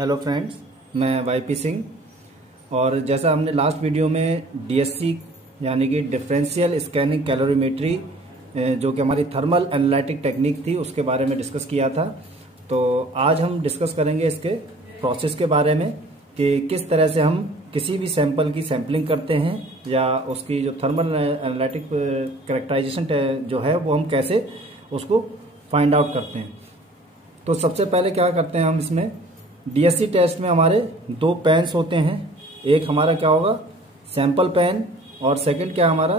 Hello friends, मैं YP Singh. और जैसा हमने लास्ट वीडियो में डीएससी यानी कि डिफरेंशियल स्कैनिंग कैलोरीमेट्री जो कि हमारी थर्मल एनालिटिक टेक्निक थी उसके बारे में डिस्कस किया था। तो आज हम डिस्कस करेंगे इसके प्रोसेस के बारे में कि किस तरह से हम किसी भी सैंपल की सैंपलिंग करते हैं या उसकी जो थर्मल एनालिटिक कैरेक्टराइजेशन जो है वो हम कैसे उसको फाइंड आउट करते हैं। तो सबसे पहले क्या करते हैं हम इसमें डीएससी टेस्ट में हमारे दो पेन्स होते हैं। एक हमारा क्या होगा सैंपल पेन और सेकंड क्या हमारा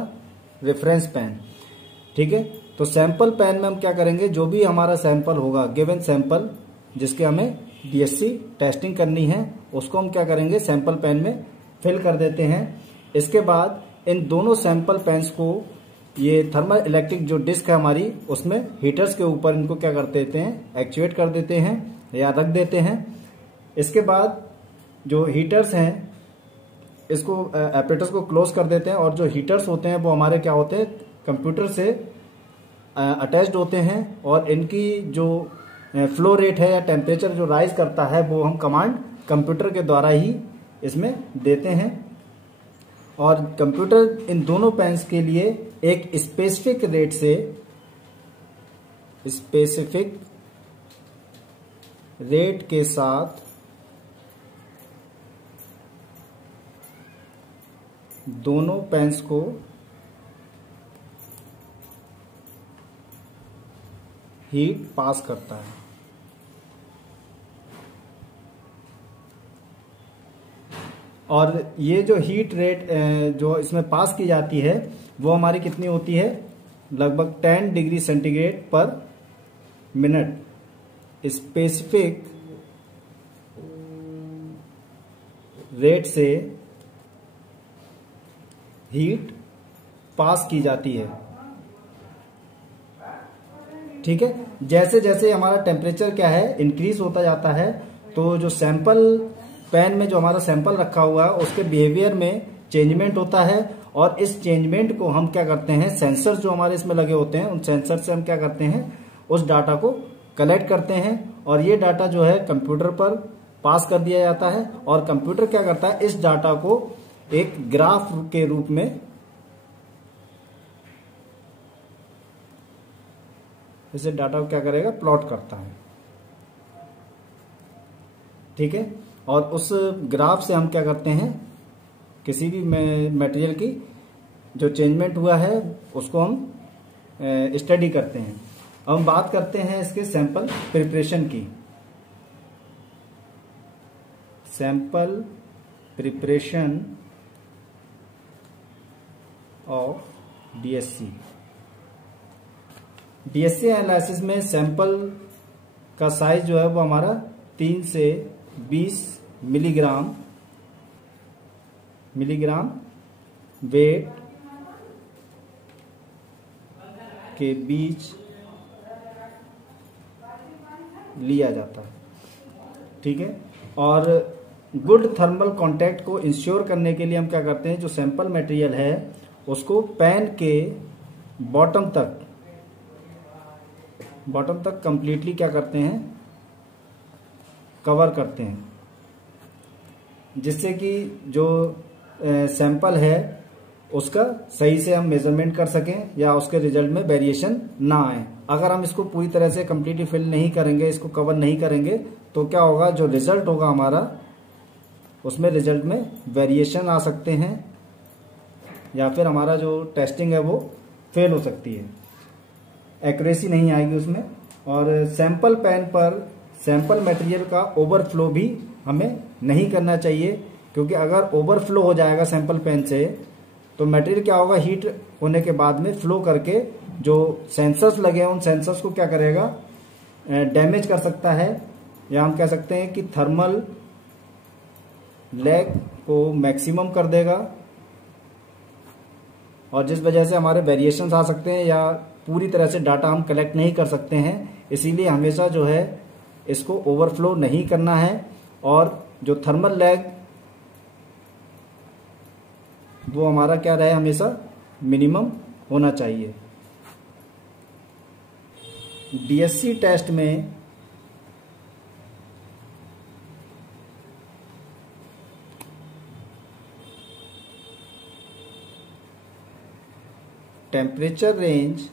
रेफरेंस पेन। ठीक है, तो सैंपल पेन में हम क्या करेंगे, जो भी हमारा सैंपल होगा गिवन सैंपल जिसके हमें डीएससी टेस्टिंग करनी है उसको हम क्या करेंगे सैंपल पेन में फिल कर देते हैं। इसके बाद इन दोनों सैंपल पेन्स को ये थर्मल इलेक्ट्रिक जो डिस्क है हमारी उसमें हीटर्स के ऊपर इनको क्या कर देते हैं एक्चुएट कर देते हैं या रख देते हैं। इसके बाद जो हीटर्स हैं इसको एपरेटर्स को क्लोज कर देते हैं और जो हीटर्स होते हैं वो हमारे क्या होते हैं कंप्यूटर से अटैच्ड होते हैं और इनकी जो फ्लो रेट है या टेम्परेचर जो राइज करता है वो हम कमांड कंप्यूटर के द्वारा ही इसमें देते हैं। और कंप्यूटर इन दोनों पेन्स के लिए एक स्पेसिफिक रेट से स्पेसिफिक रेट के साथ दोनों पेन्स को हीट पास करता है। और ये जो हीट रेट जो इसमें पास की जाती है वो हमारी कितनी होती है, लगभग 10 degree centigrade per minute specific rate से हीट पास की जाती है। ठीक है, जैसे जैसे हमारा टेम्परेचर क्या है इंक्रीज होता जाता है तो जो सैंपल पेन में जो हमारा सैंपल रखा हुआ है उसके बिहेवियर में चेंजमेंट होता है। और इस चेंजमेंट को हम क्या करते हैं सेंसर जो हमारे इसमें लगे होते हैं उन सेंसर से हम क्या करते हैं उस डाटा को कलेक्ट करते हैं और ये डाटा जो है कंप्यूटर पर पास कर दिया जाता है। और कंप्यूटर क्या करता है इस डाटा को एक ग्राफ के रूप में इसे डाटा को क्या करेगा प्लॉट करता है। ठीक है, और उस ग्राफ से हम क्या करते हैं किसी भी मटेरियल की जो चेंजमेंट हुआ है उसको हम स्टडी करते हैं। अब हम बात करते हैं इसके सैंपल प्रिपरेशन की। Sample preparation of DSC. DSC analysis में सैंपल का साइज जो है वो हमारा 3 से 20 मिलीग्राम वेट के बीच लिया जाता है। ठीक है, और गुड थर्मल कांटेक्ट को इंश्योर करने के लिए हम क्या करते हैं जो सैंपल मटेरियल है उसको पेन के बॉटम तक कंप्लीटली क्या करते हैं कवर करते हैं, जिससे कि जो सैंपल है उसका सही से हम मेजरमेंट कर सकें या उसके रिजल्ट में वेरिएशन ना आए। अगर हम इसको पूरी तरह से कंप्लीटली फिल नहीं करेंगे, इसको कवर नहीं करेंगे तो क्या होगा जो रिजल्ट होगा हमारा उसमें रिजल्ट में वेरिएशन आ सकते हैं या फिर हमारा जो टेस्टिंग है वो फेल हो सकती है, एक्यूरेसी नहीं आएगी उसमें। और सैंपल पेन पर सैंपल मटेरियल का ओवरफ्लो भी हमें नहीं करना चाहिए, क्योंकि अगर ओवरफ्लो हो जाएगा सैंपल पेन से तो मटेरियल क्या होगा हीट होने के बाद में फ्लो करके जो सेंसर्स लगे हैं उन सेंसर्स को क्या करेगा डैमेज कर सकता है, या हम कह सकते हैं कि थर्मल लैग को मैक्सिमम कर देगा और जिस वजह से हमारे वेरिएशंस आ सकते हैं या पूरी तरह से डाटा हम कलेक्ट नहीं कर सकते हैं। इसीलिए हमेशा जो है इसको ओवरफ्लो नहीं करना है और जो थर्मल लैग वो हमारा क्या रहे हमेशा मिनिमम होना चाहिए। डीएससी टेस्ट में temperature range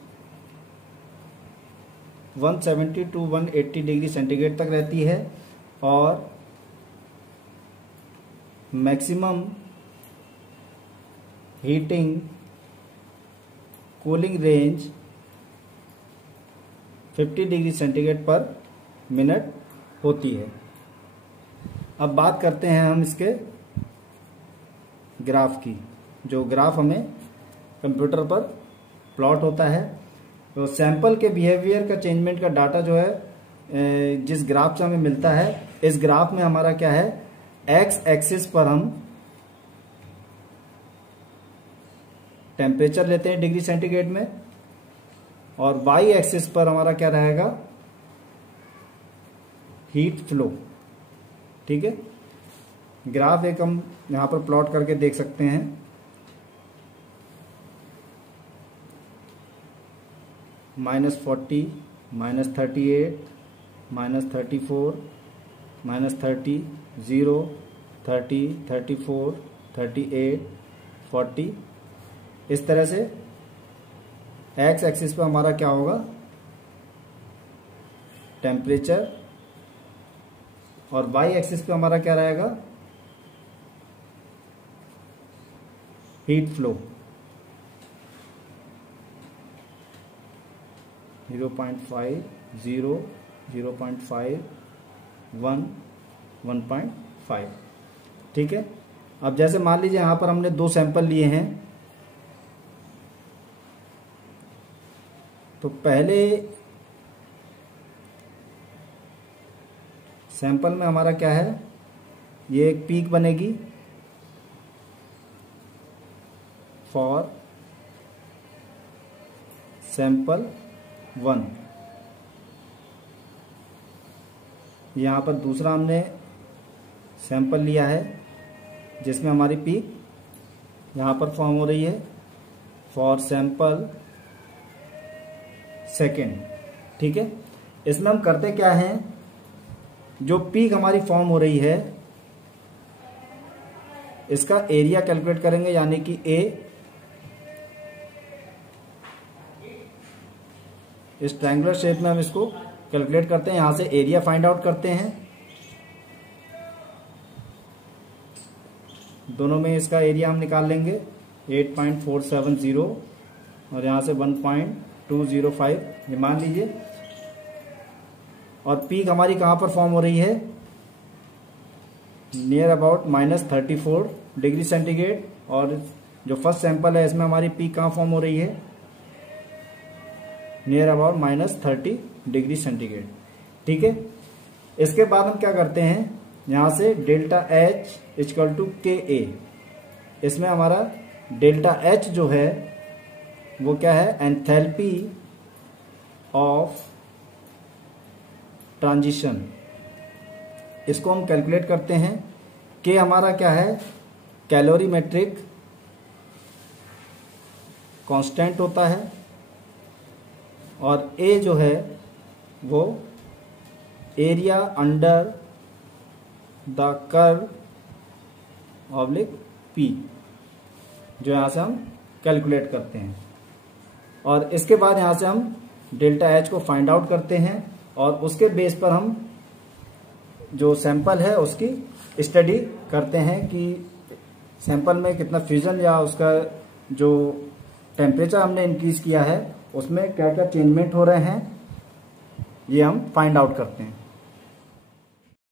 170 to 180 degree centigrade तक रहती है और maximum heating cooling range 50 degree centigrade per minute होती है। अब बात करते हैं हम इसके ग्राफ की। जो ग्राफ हमें कंप्यूटर पर प्लॉट होता है, तो सैंपल के बिहेवियर का चेंजमेंट का डाटा जो है जिस ग्राफ से हमें मिलता है, इस ग्राफ में हमारा क्या है, एक्स एक्सिस पर हम टेम्परेचर लेते हैं डिग्री सेंटीग्रेड में और वाई एक्सिस पर हमारा क्या रहेगा, हीट फ्लो। ठीक है, ग्राफ एक हम यहां पर प्लॉट करके देख सकते हैं। -40, -38, -34, -30, 0, 30, 34, 38, 40। इस तरह से एक्स एक्सिस पर हमारा क्या होगा, टेम्परेचर, और वाई एक्सिस पे हमारा क्या रहेगा, हीट फ्लो। 0.5, 0, 0.5, 1, 1.5। ठीक है, अब जैसे मान लीजिए यहां पर हमने 2 सैंपल लिए हैं, तो पहले सैंपल में हमारा क्या है, ये एक पीक बनेगी फॉर सैंपल 1। यहाँ पर दूसरा हमने सैंपल लिया है जिसमें हमारी पीक यहाँ पर फॉर्म हो रही है फॉर सैंपल सेकेंड। ठीक है, इसमें हम करते क्या हैं, जो पीक हमारी फॉर्म हो रही है इसका एरिया कैलकुलेट करेंगे, यानी कि ए, इस ट्रायंगुलर शेप में हम इसको कैलकुलेट करते हैं, यहां से एरिया फाइंड आउट करते हैं। दोनों में इसका एरिया हम निकाल लेंगे 8.470 और यहां से 1.205 ये मान लीजिए। और पीक हमारी कहां पर फॉर्म हो रही है, नियर अबाउट -34 डिग्री सेंटीग्रेड। और जो फर्स्ट सैंपल है इसमें हमारी पीक कहां फॉर्म हो रही है, नियर अबाउट -30 डिग्री सेंटीग्रेड। ठीक है, इसके बाद हम क्या करते हैं, यहां से डेल्टा एच इक्वल टू के ए, इसमें हमारा डेल्टा एच जो है वो क्या है, एंथैल्पी ऑफ ट्रांजिशन। इसको हम कैलकुलेट करते हैं। के हमारा क्या है, कैलोरीमेट्रिक कांस्टेंट होता है, और ए जो है वो area under the curve oblique P, जो यहां से हम कैलकुलेट करते हैं। और इसके बाद यहां से हम डेल्टा एच को फाइंड आउट करते हैं और उसके बेस पर हम जो सैंपल है उसकी स्टडी करते हैं कि सैंपल में कितना फ्यूजन या उसका जो टेम्परेचर हमने इंक्रीज किया है उसमें क्या क्या चेंजमेंट हो रहे हैं, ये हम फाइंड आउट करते हैं।